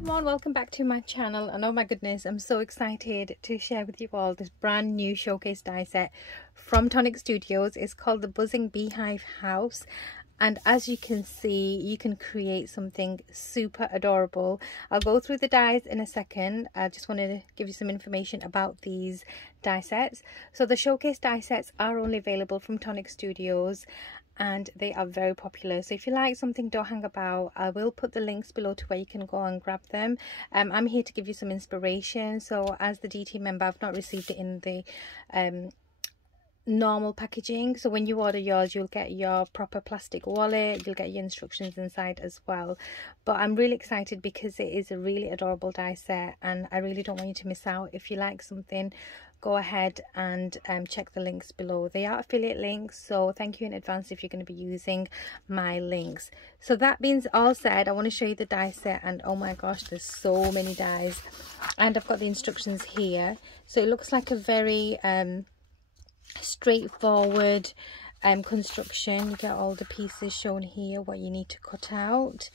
everyone, welcome back to my channel. And oh my goodness, I'm so excited to share with you all this brand new showcase die set from Tonic Studios. It's called the Buzzing Beehive House, and as you can see, you can create something super adorable. I'll go through the dies in a second. I just wanted to give you some information about these die sets. So the showcase die sets are only available from Tonic Studios, and they are very popular. So if you like something, don't hang about. I will put the links below to where you can go and grab them. I'm here to give you some inspiration. So as the DT member, I've not received it in the normal packaging. So when you order yours, you'll get your proper plastic wallet, you'll get your instructions inside as well. But I'm really excited because it is a really adorable die set, and I really don't want you to miss out. If you like something, go ahead and check the links below. They are affiliate links, so thank you in advance if you're going to be using my links. So that being all said, I want to show you the die set, and oh my gosh, there's so many dies, and I've got the instructions here. So it looks like a very straightforward construction. You get all the pieces shown here, what you need to cut out,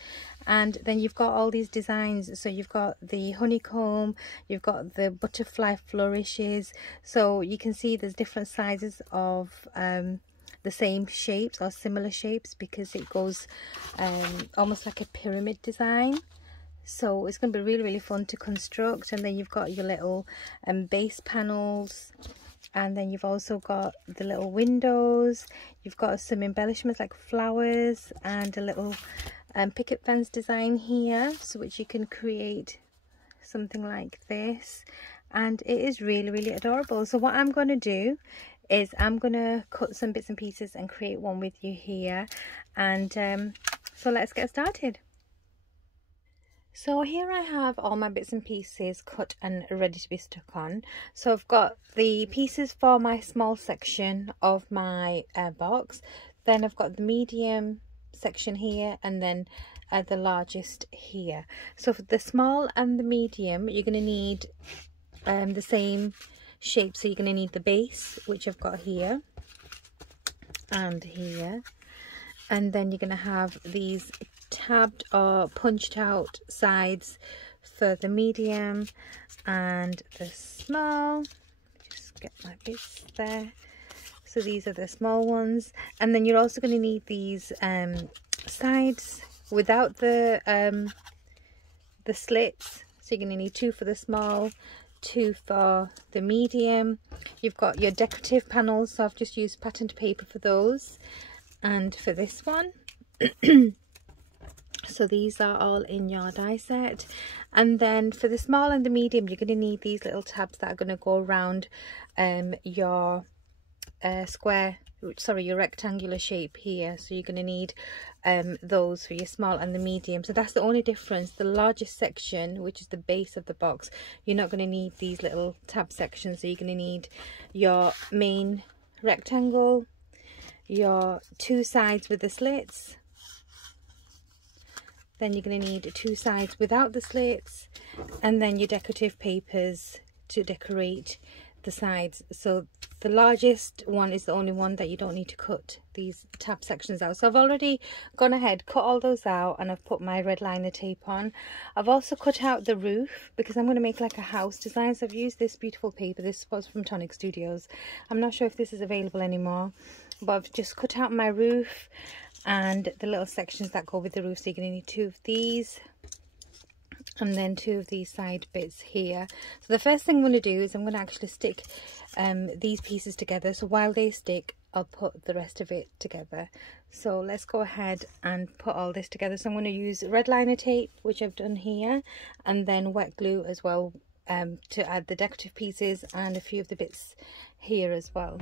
and then you've got all these designs. So you've got the honeycomb, you've got the butterfly flourishes, so you can see there's different sizes of the same shapes or similar shapes, because it goes almost like a pyramid design. So it's going to be really fun to construct. And then you've got your little base panels, and then you've also got the little windows. You've got some embellishments like flowers and a little picket fence design here, so which you can create something like this, and it is really adorable. So what I'm going to do is I'm going to cut some bits and pieces and create one with you here, and so let's get started. So here I have all my bits and pieces cut and ready to be stuck on. So I've got the pieces for my small section of my box, then I've got the medium section here, and then the largest here. So for the small and the medium, you're going to need the same shape. So you're going to need the base, which I've got here and here, and then you're going to have these tabbed or punched out sides for the medium and the small. Just get my bits there. So these are the small ones, and then you're also going to need these sides without the slits. So you're going to need 2 for the small, 2 for the medium. You've got your decorative panels, so I've just used patterned paper for those, and for this one. So these are all in your die set. And then for the small and the medium, you're going to need these little tabs that are going to go around your your rectangular shape here. So you're going to need those for your small and the medium. So that's the only difference. The largest section, which is the base of the box, you're not going to need these little tab sections. So you're going to need your main rectangle, your 2 sides with the slits, then you're going to need 2 sides without the slits, and then your decorative papers to decorate the sides. So the largest one is the only one that you don't need to cut these tab sections out. So I've already gone ahead, cut all those out, and I've put my red liner tape on. I've also cut out the roof because I'm going to make like a house design. So I've used this beautiful paper. This was from Tonic Studios. I'm not sure if this is available anymore, but I've just cut out my roof and the little sections that go with the roof. So you're going to need 2 of these, and then 2 of these side bits here. So the first thing I'm going to do is I'm going to actually stick these pieces together. So while they stick, I'll put the rest of it together. So let's go ahead and put all this together. So I'm going to use red liner tape, which I've done here, and then wet glue as well to add the decorative pieces and a few of the bits here as well.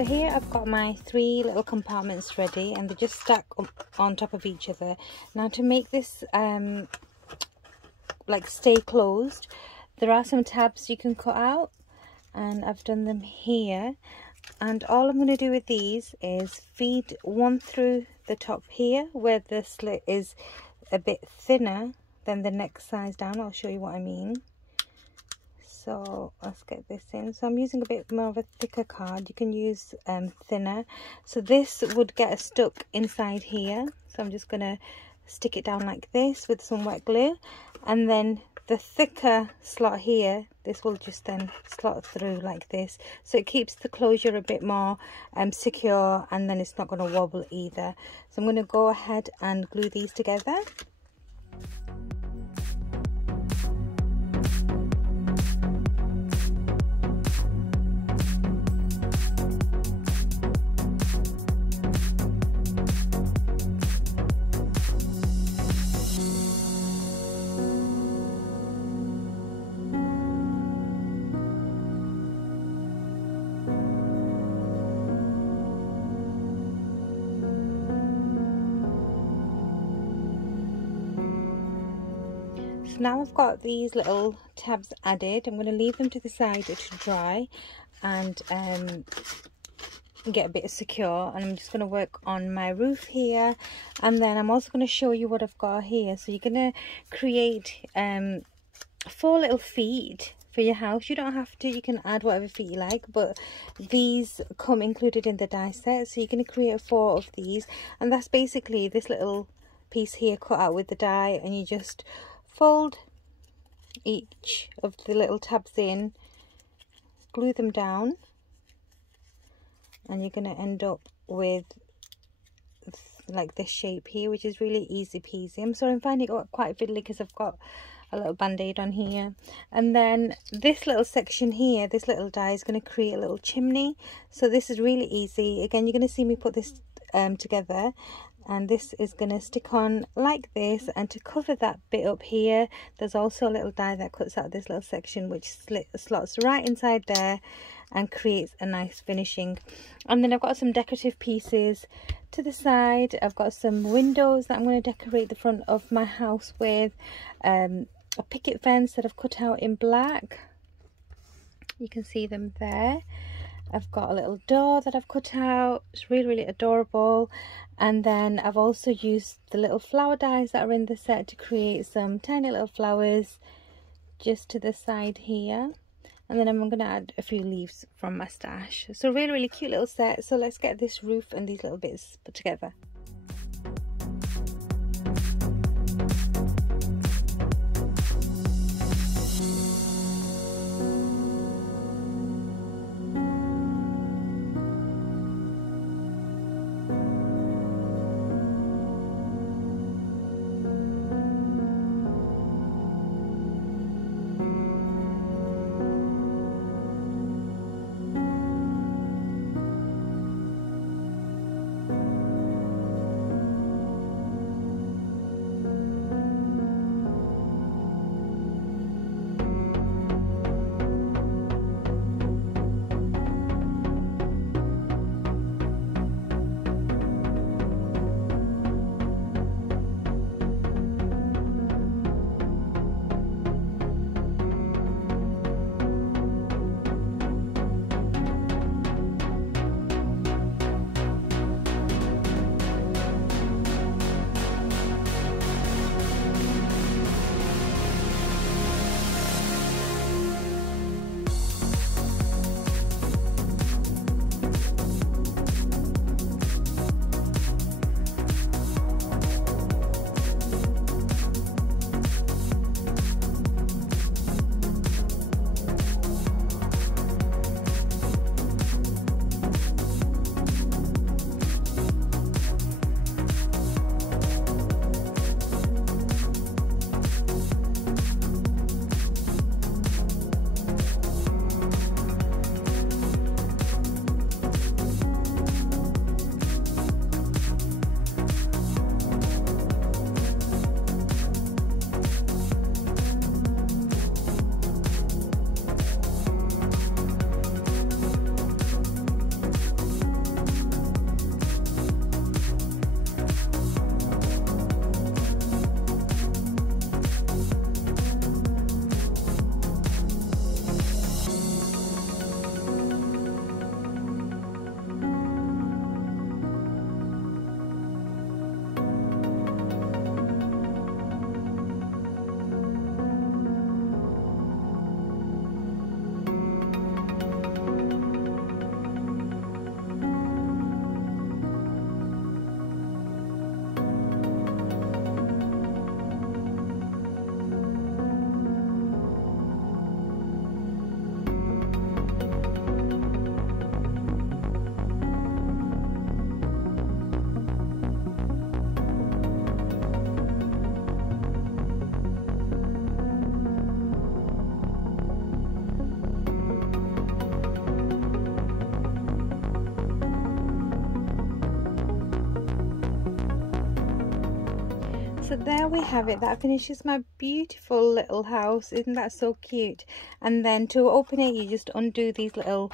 So here I've got my 3 little compartments ready, and they just stack on top of each other. Now to make this like stay closed, there are some tabs you can cut out, and I've done them here. And all I'm going to do with these is feed one through the top here where the slit is a bit thinner than the next size down. I'll show you what I mean. So let's get this in. So I'm using a bit more of a thicker card. You can use thinner. So this would get stuck inside here. So I'm just going to stick it down like this with some wet glue. And then the thicker slot here, this will just then slot through like this. So it keeps the closure a bit more secure, and then it's not going to wobble either. So I'm going to go ahead and glue these together. Now I've got these little tabs added. I'm going to leave them to the side to dry and get a bit secure. And I'm just going to work on my roof here, and then I'm also going to show you what I've got here. So you're going to create 4 little feet for your house. You don't have to, you can add whatever feet you like, but these come included in the die set. So you're going to create 4 of these, and that's basically this little piece here cut out with the die, and you just fold each of the little tabs in, glue them down, and you're going to end up with like this shape here, which is really easy peasy. I'm sorry, I'm finding it quite fiddly because I've got a little band-aid on here. And then this little section here, this little die is going to create a little chimney. So this is really easy. Again, you're going to see me put this together, and this is going to stick on like this. And to cover that bit up here, there's also a little die that cuts out this little section, which slots right inside there and creates a nice finishing. And then I've got some decorative pieces to the side. I've got some windows that I'm going to decorate the front of my house with, a picket fence that I've cut out in black. You can see them there. I've got a little door that I've cut out. It's really, really adorable. And then I've also used the little flower dies that are in the set to create some tiny little flowers just to the side here. And then I'm going to add a few leaves from my stash. So really, really cute little set. So let's get this roof and these little bits put together. So there we have it. That finishes my beautiful little house. Isn't that so cute? And then to open it, you just undo these little,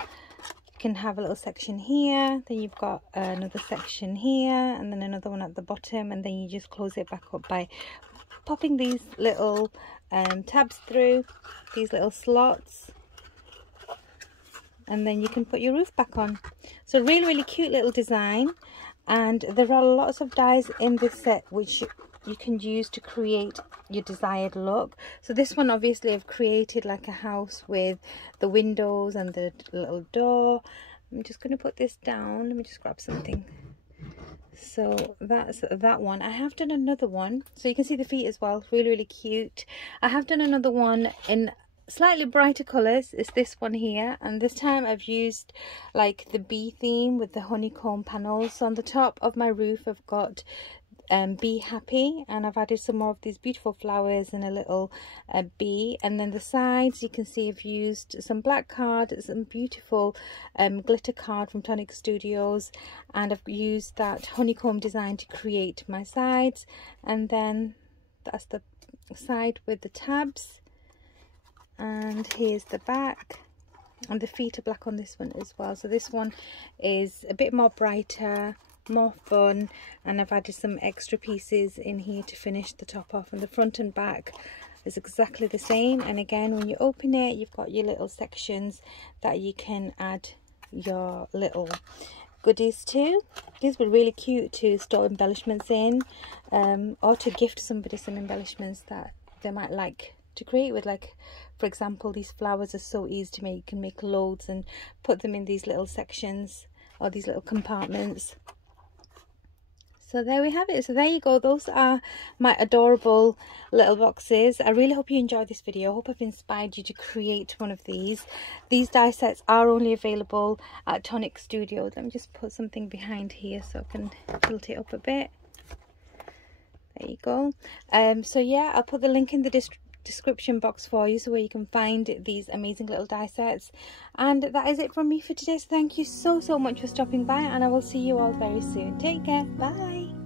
you can have a little section here, then you've got another section here, and then another one at the bottom, and then you just close it back up by popping these little tabs through these little slots, and then you can put your roof back on. So really cute little design, and there are lots of dies in this set which you can use to create your desired look. So this one, obviously I've created like a house with the windows and the little door. I'm just going to put this down. Let me just grab something. So that's that one. I have done another one, so you can see the feet as well. Really cute. I have done another one in slightly brighter colors. It's this one here, and this time I've used like the bee theme with the honeycomb panels. So on the top of my roof I've got Be Happy, and I've added some more of these beautiful flowers and a little bee. And then the sides, you can see I've used some black card, some beautiful glitter card from Tonic Studios, and I've used that honeycomb design to create my sides. And then that's the side with the tabs, and here's the back, and the feet are black on this one as well. So this one is a bit more brighter, more fun, and I've added some extra pieces in here to finish the top off, and the front and back is exactly the same. And again, when you open it, you've got your little sections that you can add your little goodies to. These were really cute to store embellishments in, or to gift somebody some embellishments that they might like to create with. Like, for example, these flowers are so easy to make. You can make loads and put them in these little sections or these little compartments. So there we have it. So there you go. Those are my adorable little boxes. I really hope you enjoyed this video. I hope I've inspired you to create one of these. These die sets are only available at Tonic Studios. Let me just put something behind here so I can tilt it up a bit. There you go. So yeah, I'll put the link in the description box for you, so where you can find these amazing little die sets. And that is it from me for today. So thank you so much for stopping by, and I will see you all very soon. Take care. Bye.